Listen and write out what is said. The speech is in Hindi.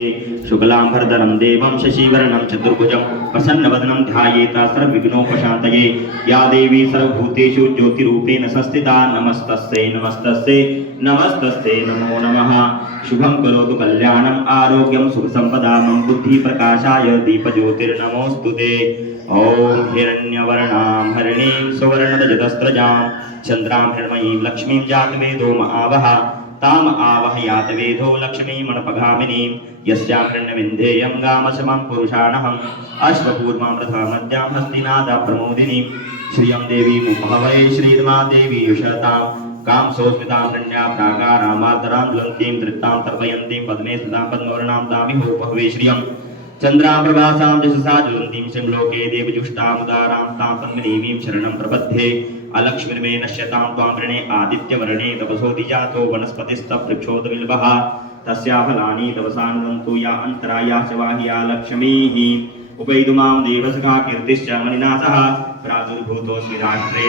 शुक्लांबरधरं देवं शशिवर्णं चतुर्भुजं प्रसन्नवदनं ध्यायेत सर्वविघ्नोपशान्तये। या देवी सर्वभूतेषु ज्योतिरूपेण संस्थिता नमस्तस्यै नमस्तस्यै नमस्तस्यै नमो नमः। शुभं करोतु कल्याणम् आरोग्यं सुखसम्पदां बुद्धिप्रकाशाय दीपज्योतिर्नमोऽस्तुते। ॐ हिरण्यवर्णां हरिणीं सुवर्णरजतस्रजां चन्द्रां हिरण्मयीं लक्ष्मीं जातवेदो आवह ताम आवहयात वेदो लक्ष्मीमणपगामिनीं यस्यां हिरण्यविन्ध्येयं गामशमं पुरुषाणहम् अश्वपूर्वां रथमद्यां हस्तिनादा प्रमोदिनीं श्रियं देवीं उपहवै श्रीर्मा देवी युषतां कां सोऽस्मितां हिरण्या प्राकारां मातरां ज्वलन्तीं तृप्तां तर्पयन्तीं पद्मे सदां पद्मवर्णां तामिहोपहवे श्रियं चन्द्रां प्रभासां यशसा ज्वलन्तीं शिवलोके देवजुष्टामुदारां तां पद्मदेवीं शरणं प्रपद्ये। अलक्ष्मीर्मे नश्यतां त्वां वृणे आदित्यवर्णे तपसोऽधि जातो वनस्पतिस्तवृक्षोदविल्बः तस्या फलानि तपसानुदन्तु या अन्तराया च वाह्या लक्ष्मीः उपैतु मां देवसखा कीर्तिश्च मणिनाथः प्रादुर्भूतोऽस्मि राष्ट्रे